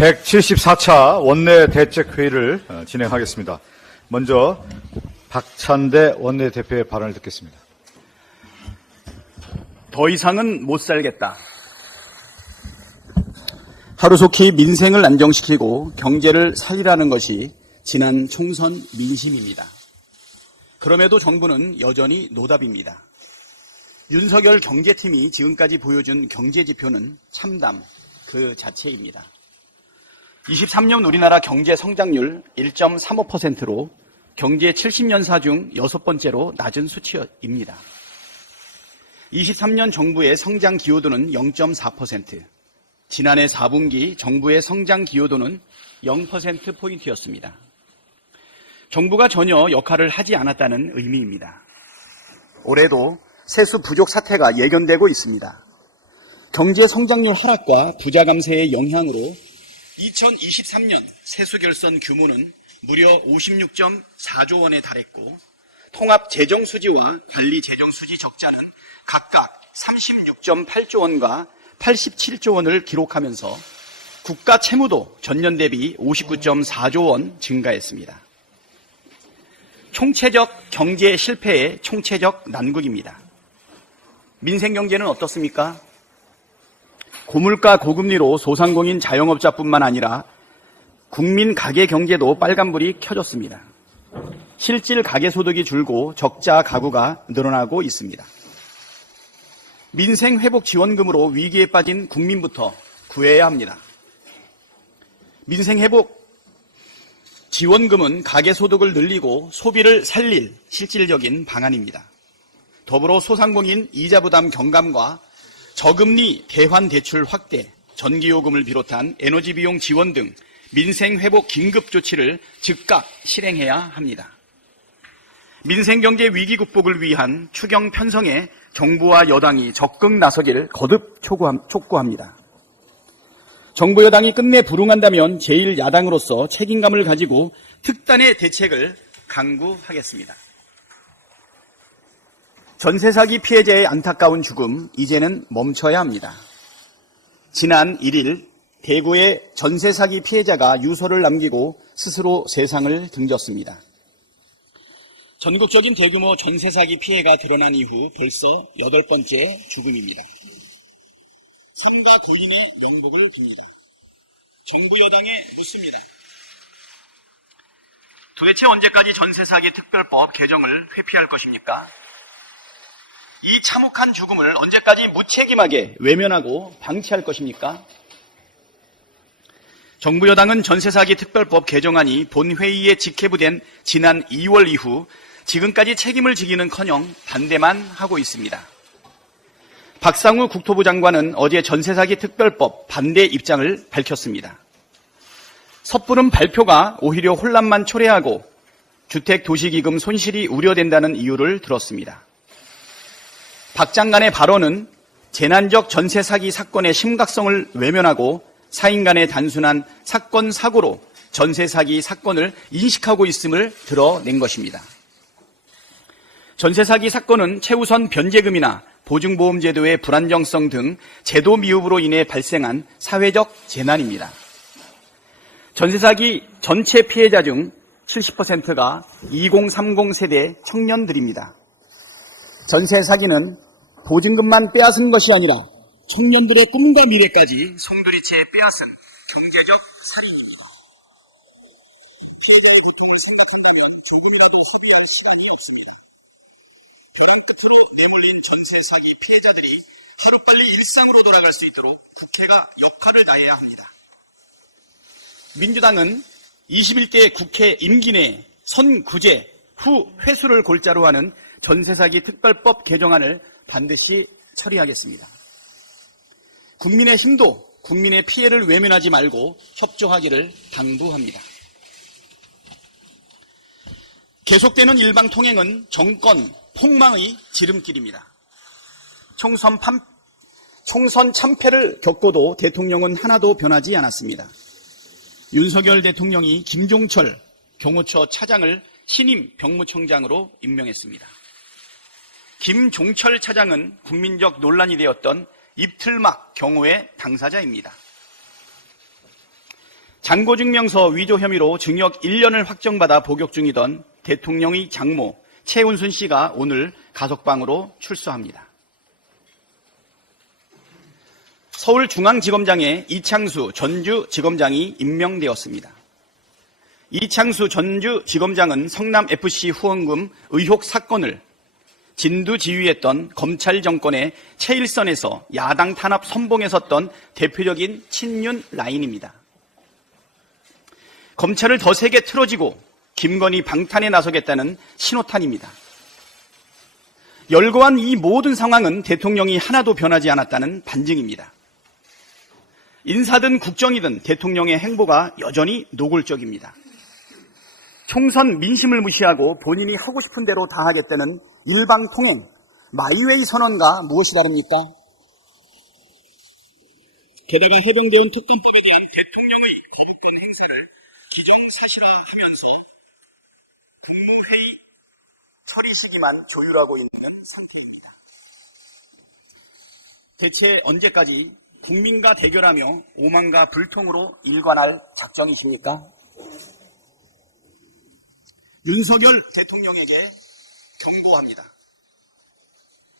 174차 원내대책회의를 진행하겠습니다. 먼저 박찬대 원내대표의 발언을 듣겠습니다. 더 이상은 못 살겠다. 하루속히 민생을 안정시키고 경제를 살리라는 것이 지난 총선 민심입니다. 그럼에도 정부는 여전히 노답입니다. 윤석열 경제팀이 지금까지 보여준 경제지표는 참담 그 자체입니다. 23년 우리나라 경제 성장률 1.35%로 경제 70년사 중 6번째로 낮은 수치입니다. 23년 정부의 성장 기여도는 0.4%, 지난해 4분기 정부의 성장 기여도는 0%포인트였습니다. 정부가 전혀 역할을 하지 않았다는 의미입니다. 올해도 세수 부족 사태가 예견되고 있습니다. 경제 성장률 하락과 부자 감세의 영향으로 2023년 세수 결손 규모는 무려 56.4조 원에 달했고 통합 재정 수지와 관리 재정 수지 적자는 각각 36.8조 원과 87조 원을 기록하면서 국가 채무도 전년 대비 59.4조 원 증가했습니다. 총체적 경제 실패의 총체적 난국입니다. 민생 경제는 어떻습니까? 고물가 고금리로 소상공인 자영업자뿐만 아니라 국민 가계 경제도 빨간불이 켜졌습니다. 실질 가계소득이 줄고 적자 가구가 늘어나고 있습니다. 민생회복지원금으로 위기에 빠진 국민부터 구해야 합니다. 민생회복지원금은 가계소득을 늘리고 소비를 살릴 실질적인 방안입니다. 더불어 소상공인 이자부담 경감과 저금리 대환대출 확대, 전기요금을 비롯한 에너지비용 지원 등 민생회복 긴급조치를 즉각 실행해야 합니다. 민생경제 위기 극복을 위한 추경 편성에 정부와 여당이 적극 나서기를 거듭 촉구합니다. 정부 여당이 끝내 불응한다면 제1야당으로서 책임감을 가지고 특단의 대책을 강구하겠습니다. 전세 사기 피해자의 안타까운 죽음, 이제는 멈춰야 합니다. 지난 1일 대구의 전세 사기 피해자가 유서를 남기고 스스로 세상을 등졌습니다. 전국적인 대규모 전세 사기 피해가 드러난 이후 벌써 8번째 죽음입니다. 삼가 고인의 명복을 빕니다. 정부 여당에 묻습니다. 도대체 언제까지 전세 사기 특별법 개정을 회피할 것입니까? 이 참혹한 죽음을 언제까지 무책임하게 외면하고 방치할 것입니까? 정부 여당은 전세사기 특별법 개정안이 본회의에 직회부된 지난 2월 이후 지금까지 책임을 지기는커녕 반대만 하고 있습니다. 박상우 국토부 장관은 어제 전세사기 특별법 반대 입장을 밝혔습니다. 섣부른 발표가 오히려 혼란만 초래하고 주택도시기금 손실이 우려된다는 이유를 들었습니다. 박 장관의 발언은 재난적 전세 사기 사건의 심각성을 외면하고 사인 간의 단순한 사건 사고로 전세 사기 사건을 인식하고 있음을 드러낸 것입니다. 전세 사기 사건은 최우선 변제금이나 보증보험제도의 불안정성 등 제도 미흡으로 인해 발생한 사회적 재난입니다. 전세 사기 전체 피해자 중 70%가 2030 세대 청년들입니다. 전세 사기는 보증금만 빼앗은 것이 아니라 청년들의 꿈과 미래까지 송두리째 빼앗은 경제적 살인입니다. 피해자의 고통을 생각한다면 조금이라도 합의할 시간이 없습니다. 혈행 끝으로 내몰린 전세 사기 피해자들이 하루빨리 일상으로 돌아갈 수 있도록 국회가 역할을 다해야 합니다. 민주당은 21대 국회 임기 내 선구제 후 회수를 골자로 하는 전세사기 특별법 개정안을 반드시 처리하겠습니다. 국민의 힘도 국민의 피해를 외면하지 말고 협조하기를 당부합니다. 계속되는 일방통행은 정권 폭망의 지름길입니다. 총선 참패를 겪고도 대통령은 하나도 변하지 않았습니다. 윤석열 대통령이 김종철 경호처 차장을 신임 병무청장으로 임명했습니다. 김종철 차장은 국민적 논란이 되었던 입틀막 경호의 당사자입니다. 장고증명서 위조 혐의로 징역 1년을 확정받아 복역 중이던 대통령의 장모 최은순 씨가 오늘 가석방으로 출소합니다. 서울중앙지검장에 이창수 전주지검장이 임명되었습니다. 이창수 전주지검장은 성남FC 후원금 의혹 사건을 진두지휘했던 검찰 정권의 최일선에서 야당 탄압 선봉에 섰던 대표적인 친윤 라인입니다. 검찰을 더 세게 틀어지고 김건희 방탄에 나서겠다는 신호탄입니다. 열거한 이 모든 상황은 대통령이 하나도 변하지 않았다는 반증입니다. 인사든 국정이든 대통령의 행보가 여전히 노골적입니다. 총선 민심을 무시하고 본인이 하고 싶은 대로 다 하겠다는 일방통행, 마이웨이 선언과 무엇이 다릅니까? 게다가 해병대원 특검법에 대한 대통령의 거부권 행사를 기정사실화하면서 국무회의 처리 시기만 조율하고 있는 상태입니다. 대체 언제까지 국민과 대결하며 오만과 불통으로 일관할 작정이십니까? 윤석열 대통령에게 경고합니다.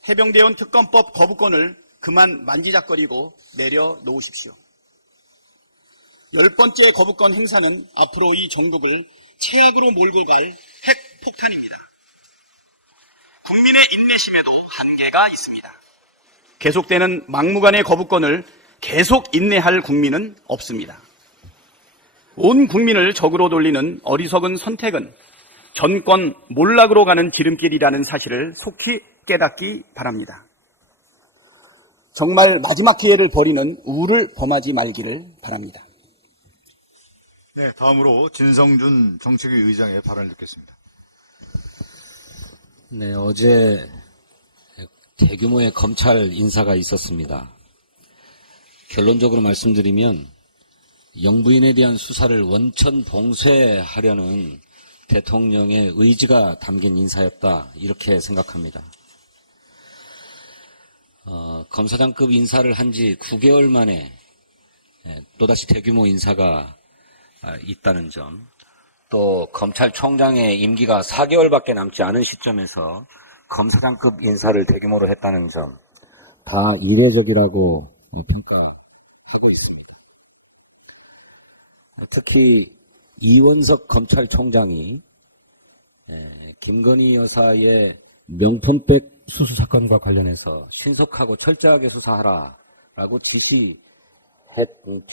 해병대원 특검법 거부권을 그만 만지작거리고 내려놓으십시오. 10번째 거부권 행사는 앞으로 이 전국을 최악으로 몰고 갈 핵폭탄입니다. 국민의 인내심에도 한계가 있습니다. 계속되는 막무가내 거부권을 계속 인내할 국민은 없습니다. 온 국민을 적으로 돌리는 어리석은 선택은 전권 몰락으로 가는 지름길이라는 사실을 속히 깨닫기 바랍니다. 정말 마지막 기회를 버리는 우를 범하지 말기를 바랍니다. 네, 다음으로 진성준 정책위 의장의 발언을 듣겠습니다. 네, 어제 대규모의 검찰 인사가 있었습니다. 결론적으로 말씀드리면 영부인에 대한 수사를 원천 봉쇄하려는 대통령의 의지가 담긴 인사였다, 이렇게 생각합니다. 검사장급 인사를 한 지 9개월 만에 또다시 대규모 인사가 있다는 점, 또 검찰총장의 임기가 4개월밖에 남지 않은 시점에서 검사장급 인사를 대규모로 했다는 점, 다 이례적이라고 평가하고 있습니다. 특히 이원석 검찰총장이 김건희 여사의 명품백 수수 사건과 관련해서 신속하고 철저하게 수사하라라고 지시했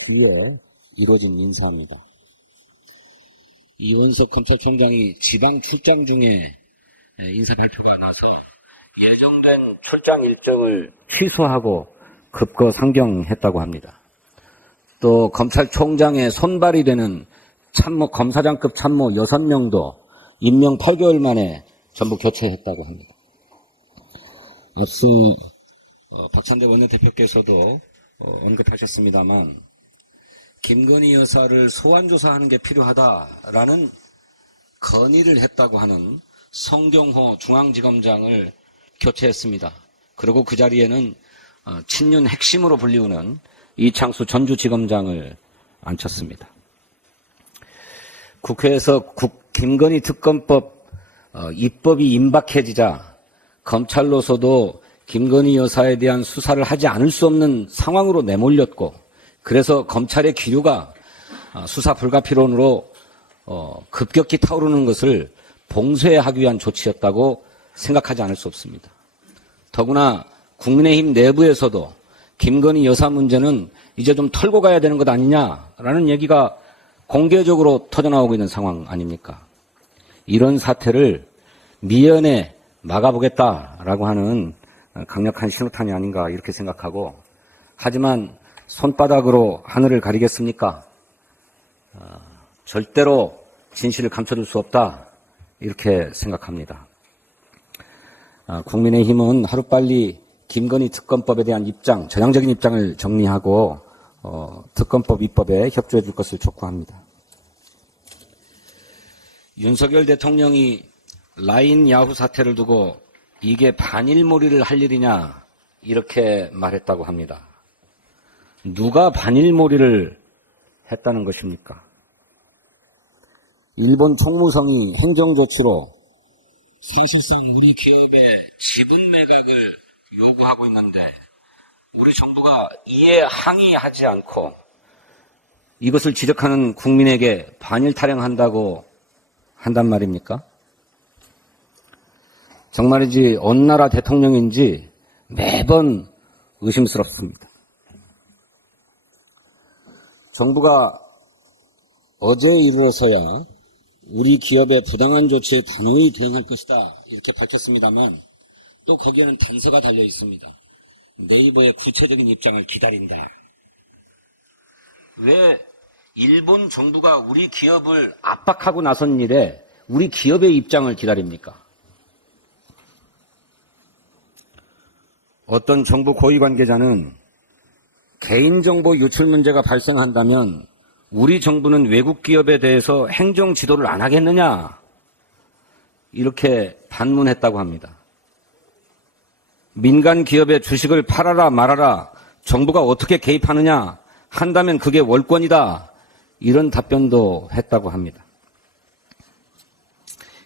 뒤에 이루어진 인사입니다. 이원석 검찰총장이 지방 출장 중에 인사 발표가 나서 예정된 출장 일정을 취소하고 급거 상경했다고 합니다. 또 검찰총장의 손발이 되는 참모, 검사장급 참모 6명도 임명 8개월 만에 전부 교체했다고 합니다. 앞서 박찬대 원내대표께서도 언급하셨습니다만 김건희 여사를 소환조사하는 게 필요하다라는 건의를 했다고 하는 성경호 중앙지검장을 교체했습니다. 그리고 그 자리에는 친윤 핵심으로 불리우는 이창수 전주지검장을 앉혔습니다. 국회에서 김건희 특검법 입법이 임박해지자 검찰로서도 김건희 여사에 대한 수사를 하지 않을 수 없는 상황으로 내몰렸고, 그래서 검찰의 기류가 수사 불가피론으로 급격히 타오르는 것을 봉쇄하기 위한 조치였다고 생각하지 않을 수 없습니다. 더구나 국민의힘 내부에서도 김건희 여사 문제는 이제 좀 털고 가야 되는 것 아니냐라는 얘기가 공개적으로 터져나오고 있는 상황 아닙니까? 이런 사태를 미연에 막아보겠다라고 하는 강력한 신호탄이 아닌가 이렇게 생각하고, 하지만 손바닥으로 하늘을 가리겠습니까? 절대로 진실을 감춰둘 수 없다 이렇게 생각합니다. 국민의힘은 하루빨리 김건희 특검법에 대한 입장, 전향적인 입장을 정리하고 특검법 입법에 협조해 줄 것을 촉구합니다. 윤석열 대통령이 라인 야후 사태를 두고 이게 반일몰이를 할 일이냐 이렇게 말했다고 합니다. 누가 반일몰이를 했다는 것입니까? 일본 총무성이 행정조치로 사실상 우리 기업의 지분 매각을 요구하고 있는데 우리 정부가 이에 항의하지 않고 이것을 지적하는 국민에게 반일 타령한다고 한단 말입니까? 정말이지 어느 나라 대통령인지 매번 의심스럽습니다. 정부가 어제에 이르러서야 우리 기업의 부당한 조치에 단호히 대응할 것이다 이렇게 밝혔습니다만 또 거기에는 단서가 달려 있습니다. 네이버의 구체적인 입장을 기다린다. 왜 일본 정부가 우리 기업을 압박하고 나선 일에 우리 기업의 입장을 기다립니까? 어떤 정부 고위 관계자는 개인정보 유출 문제가 발생한다면 우리 정부는 외국 기업에 대해서 행정 지도를 안 하겠느냐 이렇게 반문했다고 합니다. 민간 기업의 주식을 팔아라 말아라 정부가 어떻게 개입하느냐 한다면 그게 월권이다 이런 답변도 했다고 합니다.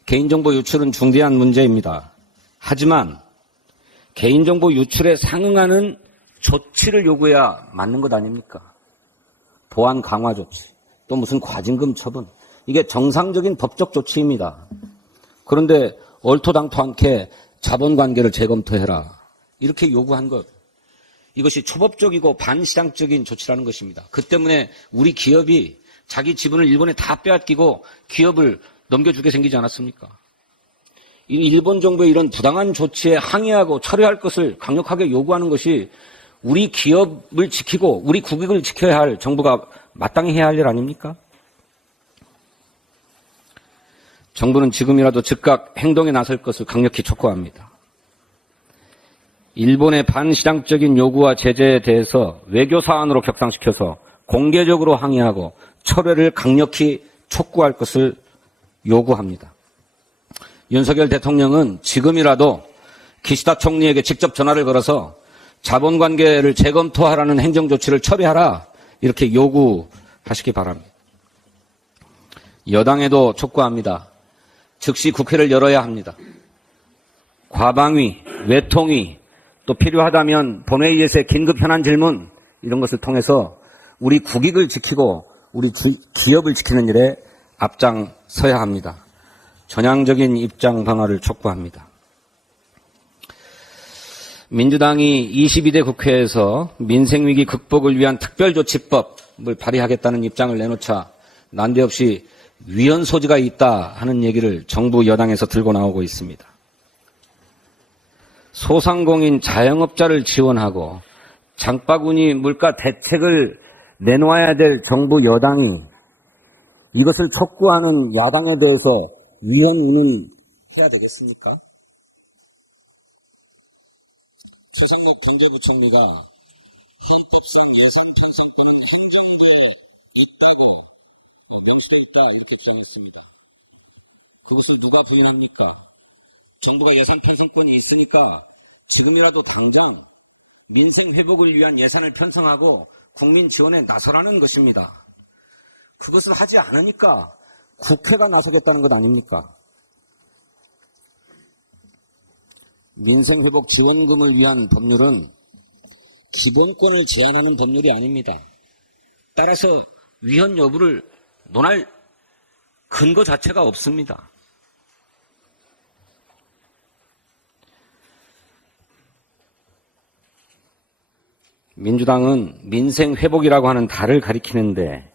개인정보 유출은 중대한 문제입니다. 하지만 개인정보 유출에 상응하는 조치를 요구해야 맞는 것 아닙니까? 보안 강화 조치, 또 무슨 과징금 처분, 이게 정상적인 법적 조치입니다. 그런데 얼토당토 않게 자본관계를 재검토해라 이렇게 요구한 것, 이것이 초법적이고 반시장적인 조치라는 것입니다. 그 때문에 우리 기업이 자기 지분을 일본에 다 빼앗기고 기업을 넘겨주게 생기지 않았습니까? 일본 정부의 이런 부당한 조치에 항의하고 철회할 것을 강력하게 요구하는 것이 우리 기업을 지키고 우리 국익을 지켜야 할 정부가 마땅히 해야 할 일 아닙니까? 정부는 지금이라도 즉각 행동에 나설 것을 강력히 촉구합니다. 일본의 반시장적인 요구와 제재에 대해서 외교사안으로 격상시켜서 공개적으로 항의하고 철회를 강력히 촉구할 것을 요구합니다. 윤석열 대통령은 지금이라도 기시다 총리에게 직접 전화를 걸어서 자본관계를 재검토하라는 행정조치를 처리하라 이렇게 요구하시기 바랍니다. 여당에도 촉구합니다. 즉시 국회를 열어야 합니다. 과방위, 외통위, 또 필요하다면 본회의에서의 긴급 현안 질문 이런 것을 통해서 우리 국익을 지키고 우리 기업을 지키는 일에 앞장서야 합니다. 전향적인 입장 변화를 촉구합니다. 민주당이 22대 국회에서 민생위기 극복을 위한 특별조치법을 발의하겠다는 입장을 내놓자 난데없이 위헌 소지가 있다 하는 얘기를 정부 여당에서 들고 나오고 있습니다. 소상공인 자영업자를 지원하고 장바구니 물가 대책을 내놓아야 될 정부 여당이 이것을 촉구하는 야당에 대해서 위헌 운운해야 되겠습니까? 최상목 경제부총리가 헌법상 예산 편성권은 행정부에 있다고 명시되어 있다 이렇게 주장했습니다. 그것을 누가 부인합니까? 정부가 예산 편성권이 있으니까 지금이라도 당장 민생 회복을 위한 예산을 편성하고 국민 지원에 나서라는 것입니다. 그것을 하지 않으니까 국회가 나서겠다는 것 아닙니까? 민생회복 지원금을 위한 법률은 기본권을 제한하는 법률이 아닙니다. 따라서 위헌 여부를 논할 근거 자체가 없습니다. 민주당은 민생회복이라고 하는 달을 가리키는데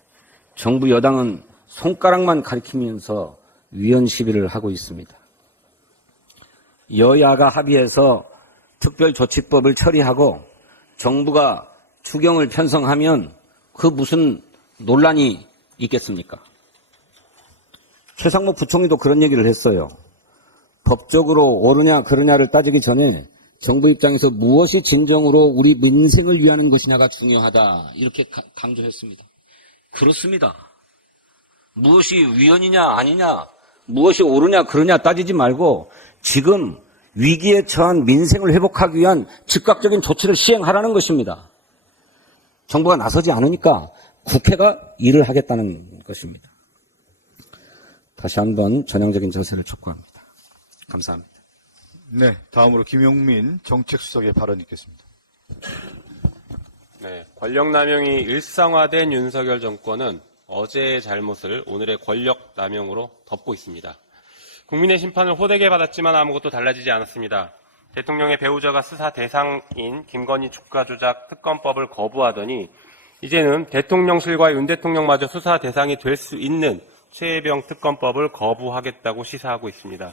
정부 여당은 손가락만 가리키면서 위헌 시비를 하고 있습니다. 여야가 합의해서 특별조치법을 처리하고 정부가 추경을 편성하면 그 무슨 논란이 있겠습니까? 최상목 부총리도 그런 얘기를 했어요. 법적으로 옳으냐 그르냐를 따지기 전에 정부 입장에서 무엇이 진정으로 우리 민생을 위하는 것이냐가 중요하다 이렇게 강조했습니다. 그렇습니다. 무엇이 위헌이냐 아니냐 무엇이 옳으냐 그르냐 따지지 말고 지금 위기에 처한 민생을 회복하기 위한 즉각적인 조치를 시행하라는 것입니다. 정부가 나서지 않으니까 국회가 일을 하겠다는 것입니다. 다시 한번 전향적인 자세를 촉구합니다. 감사합니다. 네, 다음으로 김용민 정책수석의 발언 있겠습니다. 네, 권력남용이 일상화된 윤석열 정권은 어제의 잘못을 오늘의 권력남용으로 덮고 있습니다. 국민의 심판을 호되게 받았지만 아무것도 달라지지 않았습니다. 대통령의 배우자가 수사 대상인 김건희 주가조작 특검법을 거부하더니 이제는 대통령실과 윤 대통령마저 수사 대상이 될 수 있는 최혜병 특검법을 거부하겠다고 시사하고 있습니다.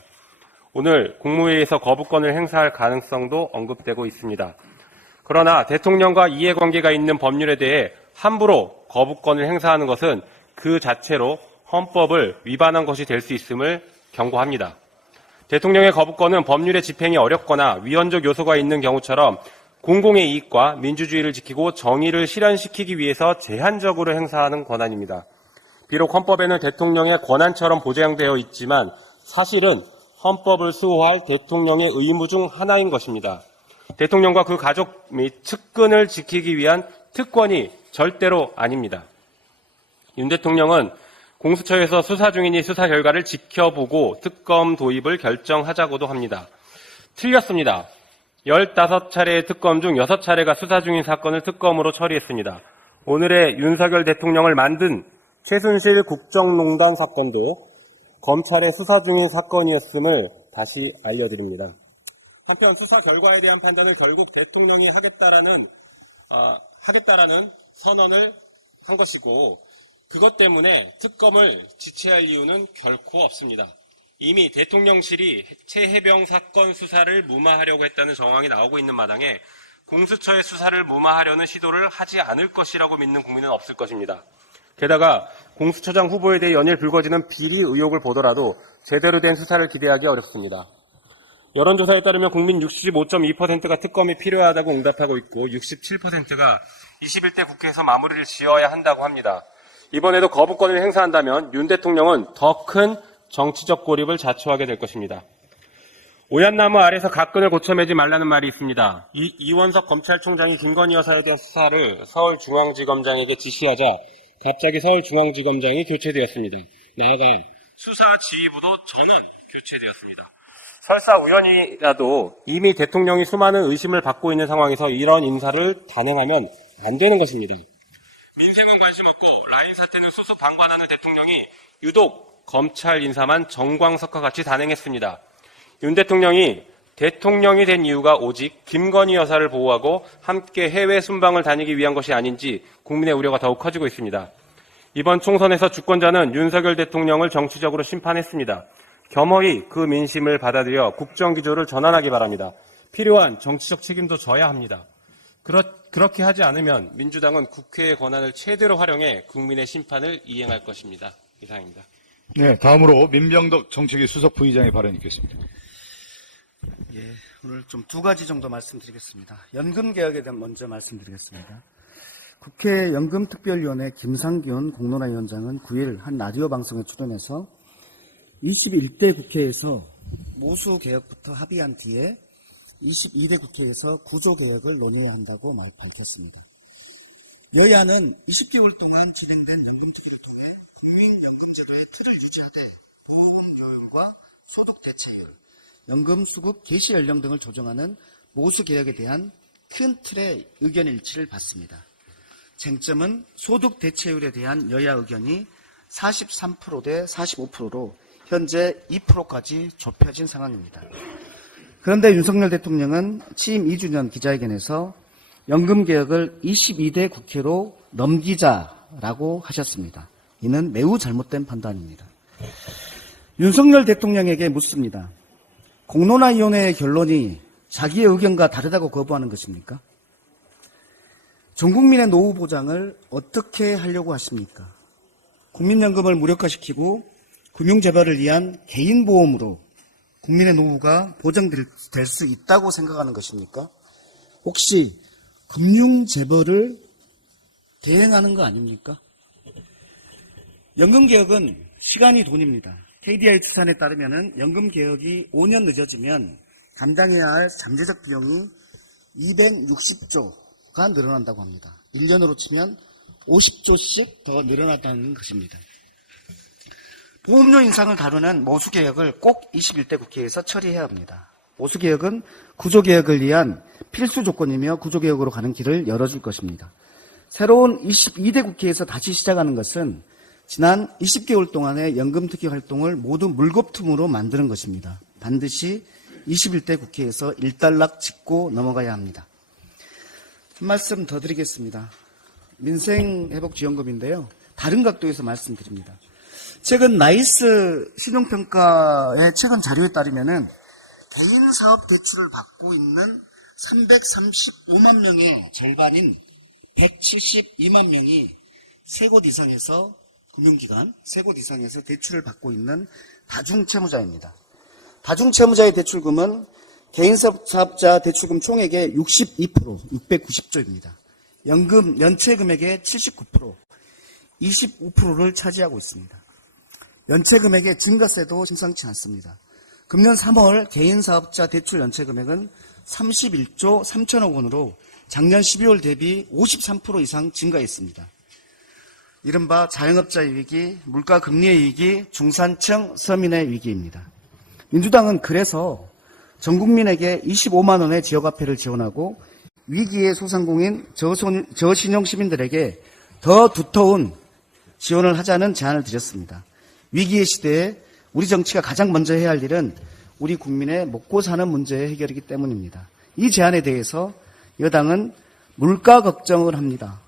오늘 국무회의에서 거부권을 행사할 가능성도 언급되고 있습니다. 그러나 대통령과 이해관계가 있는 법률에 대해 함부로 거부권을 행사하는 것은 그 자체로 헌법을 위반한 것이 될 수 있음을 경고합니다. 대통령의 거부권은 법률의 집행이 어렵거나 위헌적 요소가 있는 경우처럼 공공의 이익과 민주주의를 지키고 정의를 실현시키기 위해서 제한적으로 행사하는 권한입니다. 비록 헌법에는 대통령의 권한처럼 보장되어 있지만 사실은 헌법을 수호할 대통령의 의무 중 하나인 것입니다. 대통령과 그 가족 및 측근을 지키기 위한 특권이 절대로 아닙니다. 윤 대통령은 공수처에서 수사 중이니 수사 결과를 지켜보고 특검 도입을 결정하자고도 합니다. 틀렸습니다. 15차례의 특검 중 6차례가 수사 중인 사건을 특검으로 처리했습니다. 오늘의 윤석열 대통령을 만든 최순실 국정농단 사건도 검찰의 수사 중인 사건이었음을 다시 알려드립니다. 한편 수사 결과에 대한 판단을 결국 대통령이 하겠다라는 선언을 한 것이고 그것 때문에 특검을 지체할 이유는 결코 없습니다. 이미 대통령실이 최혜병 사건 수사를 무마하려고 했다는 정황이 나오고 있는 마당에 공수처의 수사를 무마하려는 시도를 하지 않을 것이라고 믿는 국민은 없을 것입니다. 게다가 공수처장 후보에 대해 연일 불거지는 비리 의혹을 보더라도 제대로 된 수사를 기대하기 어렵습니다. 여론조사에 따르면 국민 65.2%가 특검이 필요하다고 응답하고 있고 67%가 21대 국회에서 마무리를 지어야 한다고 합니다. 이번에도 거부권을 행사한다면 윤 대통령은 더 큰 정치적 고립을 자초하게 될 것입니다. 오얏나무 아래서 각근을 고쳐매지 말라는 말이 있습니다. 이원석 검찰총장이 김건희 여사에 대한 수사를 서울중앙지검장에게 지시하자 갑자기 서울중앙지검장이 교체되었습니다. 나아가 수사 지휘부도 전원 교체되었습니다. 설사 우연이라도 이미 대통령이 수많은 의심을 받고 있는 상황에서 이런 인사를 단행하면 안 되는 것입니다. 민생은 관심 없고 라인 사태는 수수방관하는 대통령이 유독 검찰 인사만 정광석과 같이 단행했습니다. 윤 대통령이 대통령이 된 이유가 오직 김건희 여사를 보호하고 함께 해외 순방을 다니기 위한 것이 아닌지 국민의 우려가 더욱 커지고 있습니다. 이번 총선에서 주권자는 윤석열 대통령을 정치적으로 심판했습니다. 겸허히 그 민심을 받아들여 국정기조를 전환하기 바랍니다. 필요한 정치적 책임도 져야 합니다. 그렇게 하지 않으면 민주당은 국회의 권한을 최대로 활용해 국민의 심판을 이행할 것입니다. 이상입니다. 네, 다음으로 민병덕 정책위 수석 부의장의 발언 있겠습니다. 예, 오늘 좀 두 가지 정도 말씀드리겠습니다. 연금 개혁에 대한 먼저 말씀드리겠습니다. 국회 연금특별위원회 김상균 공론화위원장은 9일 한 라디오 방송에 출연해서 21대 국회에서 모수 개혁부터 합의한 뒤에 22대 국회에서 구조 개혁을 논의해야 한다고 밝혔습니다. 여야는 20개월 동안 진행된 연금제도를 통해 국민연금제도의 틀을 유지하되 보험 효율과 소득 대체율, 연금 수급 개시 연령 등을 조정하는 모수 개혁에 대한 큰 틀의 의견 일치를 받습니다. 쟁점은 소득 대체율에 대한 여야 의견이 43% 대 45%로 현재 2%까지 좁혀진 상황입니다. 그런데 윤석열 대통령은 취임 2주년 기자회견에서 연금개혁을 22대 국회로 넘기자라고 하셨습니다. 이는 매우 잘못된 판단입니다. 윤석열 대통령에게 묻습니다. 공론화위원회의 결론이 자기의 의견과 다르다고 거부하는 것입니까? 전 국민의 노후 보장을 어떻게 하려고 하십니까? 국민연금을 무력화시키고 금융재벌을 위한 개인보험으로 국민의 노후가 보장될 수 있다고 생각하는 것입니까? 혹시 금융재벌을 대행하는 거 아닙니까? 연금개혁은 시간이 돈입니다. KDI 추산에 따르면 연금개혁이 5년 늦어지면 감당해야 할 잠재적 비용이 260조가 늘어난다고 합니다. 1년으로 치면 50조씩 더 늘어났다는 것입니다. 보험료 인상을 다루는 모수개혁을 꼭 21대 국회에서 처리해야 합니다. 모수개혁은 구조개혁을 위한 필수 조건이며 구조개혁으로 가는 길을 열어줄 것입니다. 새로운 22대 국회에서 다시 시작하는 것은 지난 20개월 동안의 연금특위 활동을 모두 물거품으로 만드는 것입니다. 반드시 21대 국회에서 일단락 짚고 넘어가야 합니다. 한 말씀 더 드리겠습니다. 민생회복지원금인데요. 다른 각도에서 말씀드립니다. 최근 나이스 신용평가의 최근 자료에 따르면은 개인 사업 대출을 받고 있는 335만 명의 절반인 172만 명이 세 곳 이상에서 금융기관, 세 곳 이상에서 대출을 받고 있는 다중채무자입니다. 다중채무자의 대출금은 개인 사업자 대출금 총액의 62%, 690조입니다. 연금 연체 금액의 79%, 25%를 차지하고 있습니다. 연체 금액의 증가세도 심상치 않습니다. 금년 3월 개인 사업자 대출 연체 금액은 31조 3천억 원으로 작년 12월 대비 53% 이상 증가했습니다. 이른바 자영업자의 위기, 물가 금리의 위기, 중산층 서민의 위기입니다. 민주당은 그래서 전 국민에게 25만 원의 지역화폐를 지원하고 위기의 소상공인 저신용 시민들에게 더 두터운 지원을 하자는 제안을 드렸습니다. 위기의 시대에 우리 정치가 가장 먼저 해야 할 일은 우리 국민의 먹고 사는 문제의 해결이기 때문입니다. 이 제안에 대해서 여당은 물가 걱정을 합니다.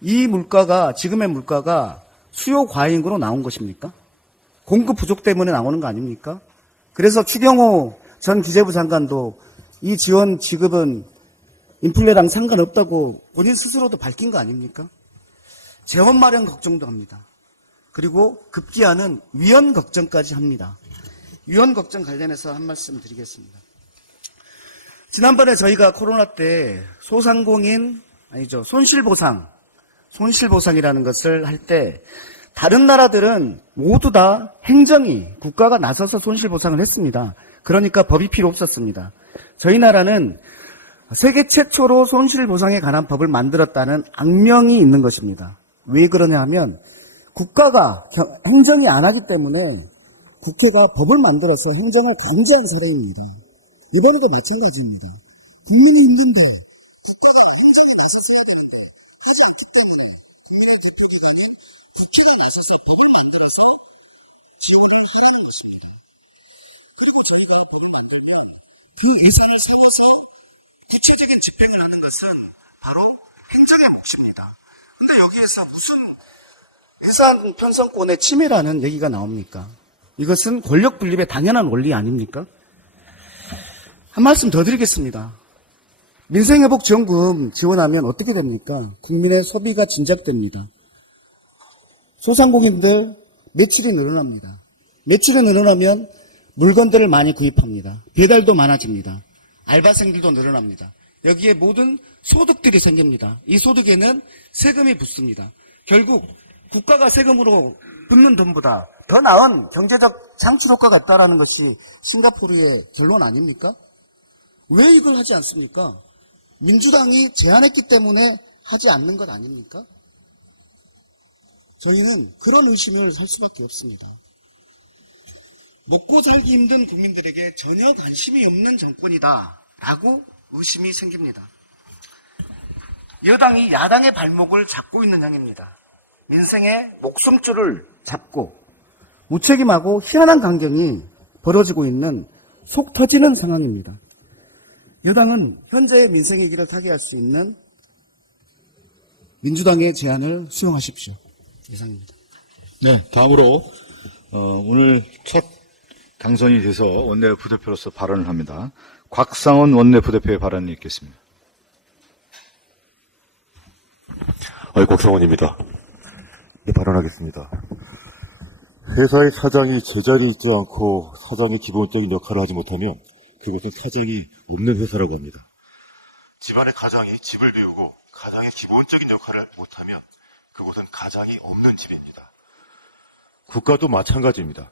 이 물가가, 지금의 물가가 수요 과잉으로 나온 것입니까? 공급 부족 때문에 나오는 거 아닙니까? 그래서 추경호 전 기재부 장관도 이 지원 지급은 인플레랑 상관없다고 본인 스스로도 밝힌 거 아닙니까? 재원 마련 걱정도 합니다. 그리고 급기야는 위헌 걱정까지 합니다. 위헌 걱정 관련해서 한 말씀 드리겠습니다. 지난번에 저희가 코로나 때 손실보상이라는 것을 할 때 다른 나라들은 모두 다 행정이, 국가가 나서서 손실보상을 했습니다. 그러니까 법이 필요 없었습니다. 저희 나라는 세계 최초로 손실보상에 관한 법을 만들었다는 악명이 있는 것입니다. 왜 그러냐 하면 국가가 행정이 안 하기 때문에 국회가 법을 만들어서 행정을 강제한 사례입니다. 이번에도 마찬가지입니다. 국민이 힘든데 국가가 행정을 했었어야 되는데 국회가 나서서 법을 만들어서 지원을 하는 것입니다. 그리고 저희가 법을 만들면 그 예산을 세워서 구체적인 집행을 하는 것은 바로 행정의 몫입니다. 근데 여기에서 무슨 예산 편성권의 침해라는 얘기가 나옵니까? 이것은 권력 분립의 당연한 원리 아닙니까? 한 말씀 더 드리겠습니다. 민생회복지원금 지원하면 어떻게 됩니까? 국민의 소비가 진작됩니다. 소상공인들 매출이 늘어납니다. 매출이 늘어나면 물건들을 많이 구입합니다. 배달도 많아집니다. 알바생들도 늘어납니다. 여기에 모든 소득들이 생깁니다. 이 소득에는 세금이 붙습니다. 결국 국가가 세금으로 붓는 돈보다 더 나은 경제적 창출 효과가 있다는 것이 싱가포르의 결론 아닙니까? 왜 이걸 하지 않습니까? 민주당이 제안했기 때문에 하지 않는 것 아닙니까? 저희는 그런 의심을 할 수밖에 없습니다. 먹고 살기 힘든 국민들에게 전혀 관심이 없는 정권이다라고 의심이 생깁니다. 여당이 야당의 발목을 잡고 있는 형입니다. 민생의 목숨줄을 잡고 무책임하고 희한한 강경이 벌어지고 있는 속 터지는 상황입니다. 여당은 현재의 민생의 길을 타개할 수 있는 민주당의 제안을 수용하십시오. 이상입니다. 네, 다음으로 오늘 첫 당선이 돼서 원내부대표로서 발언을 합니다. 곽상원 원내부대표의 발언이 있겠습니다. 곽상원입니다. 네, 발언하겠습니다. 회사의 사장이 제자리에 있지 않고 사장의 기본적인 역할을 하지 못하면 그것은 사장이 없는 회사라고 합니다. 집안의 가장이 집을 비우고 가장의 기본적인 역할을 못하면 그것은 가장이 없는 집입니다. 국가도 마찬가지입니다.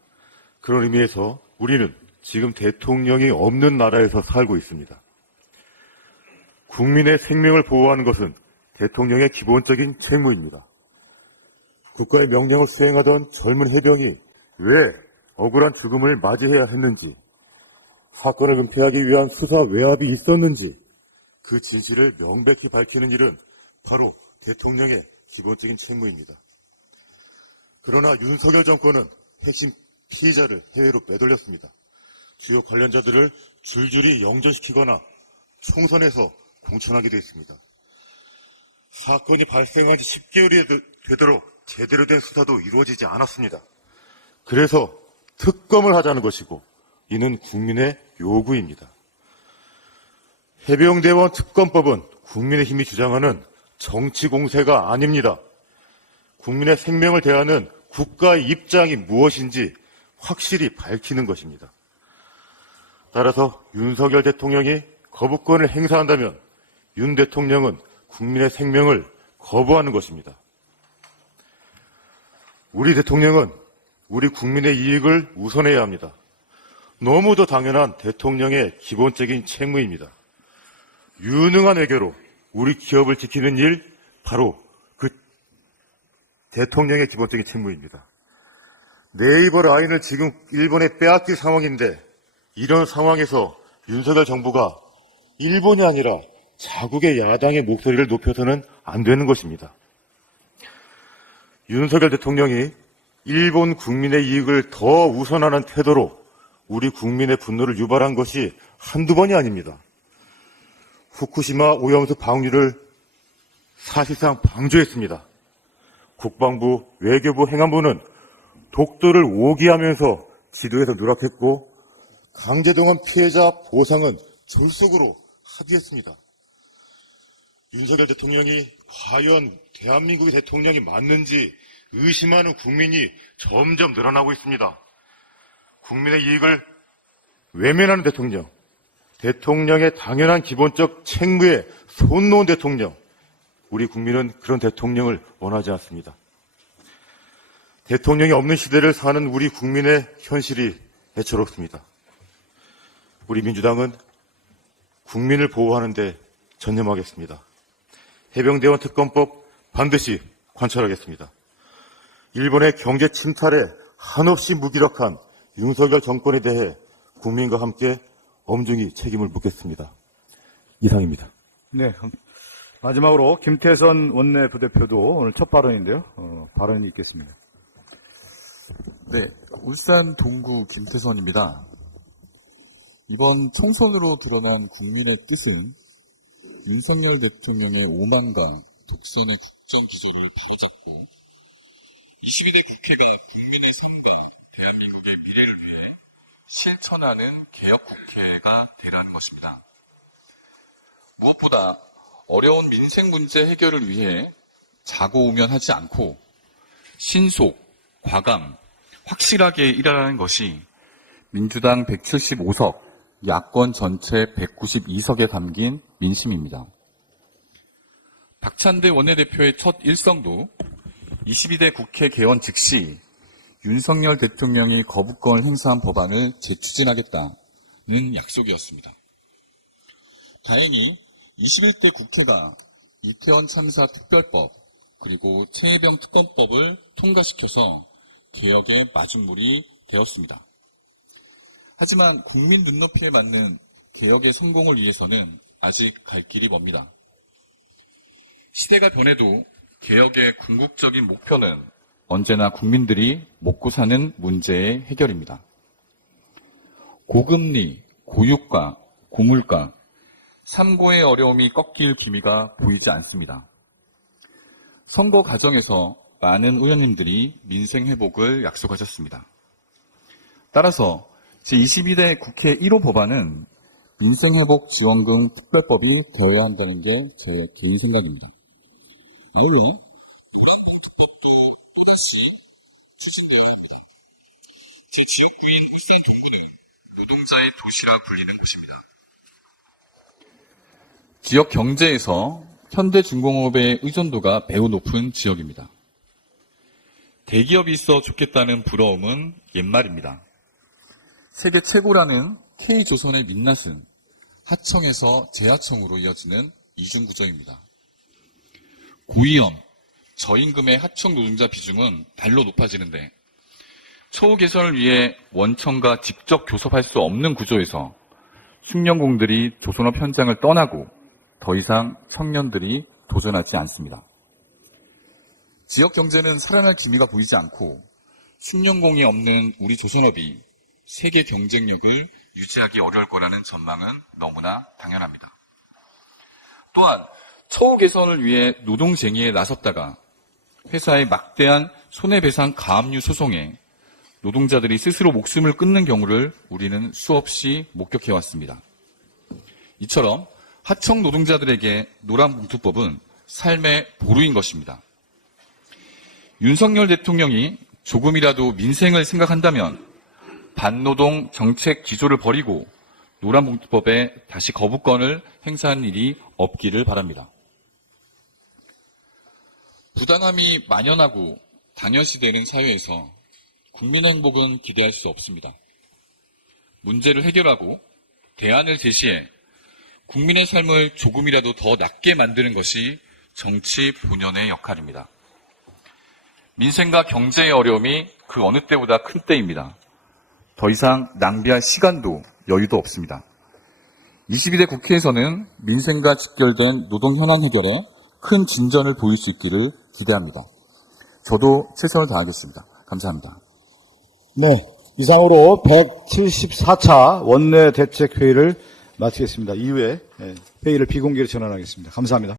그런 의미에서 우리는 지금 대통령이 없는 나라에서 살고 있습니다. 국민의 생명을 보호하는 것은 대통령의 기본적인 책무입니다. 국가의 명령을 수행하던 젊은 해병이 왜 억울한 죽음을 맞이해야 했는지, 사건을 은폐하기 위한 수사 외압이 있었는지 그 진실을 명백히 밝히는 일은 바로 대통령의 기본적인 책무입니다. 그러나 윤석열 정권은 핵심 피해자를 해외로 빼돌렸습니다. 주요 관련자들을 줄줄이 영전시키거나 총선에서 공천하게 되었습니다. 사건이 발생한 지 10개월이 되도록 제대로 된 수사도 이루어지지 않았습니다. 그래서 특검을 하자는 것이고 이는 국민의 요구입니다. 해병대원 특검법은 국민의힘이 주장하는 정치 공세가 아닙니다. 국민의 생명을 대하는 국가의 입장이 무엇인지 확실히 밝히는 것입니다. 따라서 윤석열 대통령이 거부권을 행사한다면 윤 대통령은 국민의 생명을 거부하는 것입니다. 우리 대통령은 우리 국민의 이익을 우선해야 합니다. 너무도 당연한 대통령의 기본적인 책무입니다. 유능한 외교로 우리 기업을 지키는 일, 바로 그 대통령의 기본적인 책무입니다. 네이버 라인을 지금 일본에 빼앗길 상황인데 이런 상황에서 윤석열 정부가 일본이 아니라 자국의 야당의 목소리를 높여서는 안 되는 것입니다. 윤석열 대통령이 일본 국민의 이익을 더 우선하는 태도로 우리 국민의 분노를 유발한 것이 한두 번이 아닙니다. 후쿠시마 오염수 방류를 사실상 방조했습니다. 국방부, 외교부, 행안부는 독도를 오기하면서 지도에서 누락했고 강제동원 피해자 보상은 졸속으로 합의했습니다. 윤석열 대통령이 과연 대한민국의 대통령이 맞는지 의심하는 국민이 점점 늘어나고 있습니다. 국민의 이익을 외면하는 대통령, 대통령의 당연한 기본적 책무에 손 놓은 대통령, 우리 국민은 그런 대통령을 원하지 않습니다. 대통령이 없는 시대를 사는 우리 국민의 현실이 애처롭습니다. 우리 민주당은 국민을 보호하는 데 전념하겠습니다. 해병대원 특검법 반드시 관철하겠습니다. 일본의 경제 침탈에 한없이 무기력한 윤석열 정권에 대해 국민과 함께 엄중히 책임을 묻겠습니다. 이상입니다. 네. 마지막으로 김태선 원내부대표도 오늘 첫 발언인데요. 발언이 있겠습니다. 네, 울산 동구 김태선입니다. 이번 총선으로 드러난 국민의 뜻은 윤석열 대통령의 오만과 독선의 국정기조를 바로잡고 22대 국회가 국민의 선배 대한민국의 미래를 위해 실천하는 개혁국회가 되라는 것입니다. 무엇보다 어려운 민생 문제 해결을 위해 자고우면하지 않고 신속, 과감, 확실하게 일하라는 것이 민주당 175석, 야권 전체 192석에 담긴 민심입니다. 박찬대 원내대표의 첫 일성도 22대 국회 개원 즉시 윤석열 대통령이 거부권을 행사한 법안을 재추진하겠다는 약속이었습니다. 다행히 21대 국회가 이태원 참사 특별법 그리고 최혜병 특검법을 통과시켜서 개혁의 마중물이 되었습니다. 하지만 국민 눈높이에 맞는 개혁의 성공을 위해서는 아직 갈 길이 멉니다. 시대가 변해도 개혁의 궁극적인 목표는 언제나 국민들이 먹고 사는 문제의 해결입니다. 고금리, 고유가, 고물가, 삼고의 어려움이 꺾일 기미가 보이지 않습니다. 선거 과정에서 많은 의원님들이 민생 회복을 약속하셨습니다. 따라서 제22대 국회 1호 법안은 민생회복 지원금 특별법이 되어야 한다는 게 제 개인 생각입니다. 아울러 도란봉투법도 또다시 추진되어야 합니다. 제 지역구인 울산 동구는 노동자의 도시라 불리는 곳입니다. 지역 경제에서 현대중공업의 의존도가 매우 높은 지역입니다. 대기업이 있어 좋겠다는 부러움은 옛말입니다. 세계 최고라는 K조선의 민낯은 하청에서 재하청으로 이어지는 이중구조입니다. 고위험, 저임금의 하청 노동자 비중은 달로 높아지는데 처우 개선을 위해 원청과 직접 교섭할 수 없는 구조에서 숙련공들이 조선업 현장을 떠나고 더 이상 청년들이 도전하지 않습니다. 지역 경제는 살아날 기미가 보이지 않고 숙련공이 없는 우리 조선업이 세계 경쟁력을 유지하기 어려울 거라는 전망은 너무나 당연합니다. 또한 처우 개선을 위해 노동쟁의에 나섰다가 회사의 막대한 손해배상 가압류 소송에 노동자들이 스스로 목숨을 끊는 경우를 우리는 수없이 목격해왔습니다. 이처럼 하청 노동자들에게 노란봉투법은 삶의 보루인 것입니다. 윤석열 대통령이 조금이라도 민생을 생각한다면 반노동 정책 기조를 버리고 노란봉투법에 다시 거부권을 행사하는 일이 없기를 바랍니다. 부당함이 만연하고 당연시되는 사회에서 국민의 행복은 기대할 수 없습니다. 문제를 해결하고 대안을 제시해 국민의 삶을 조금이라도 더 낫게 만드는 것이 정치 본연의 역할입니다. 민생과 경제의 어려움이 그 어느 때보다 큰 때입니다. 더 이상 낭비할 시간도 여유도 없습니다. 22대 국회에서는 민생과 직결된 노동 현안 해결에 큰 진전을 보일 수 있기를 기대합니다. 저도 최선을 다하겠습니다. 감사합니다. 네, 이상으로 174차 원내대책회의를 마치겠습니다. 이후에 회의를 비공개로 전환하겠습니다. 감사합니다.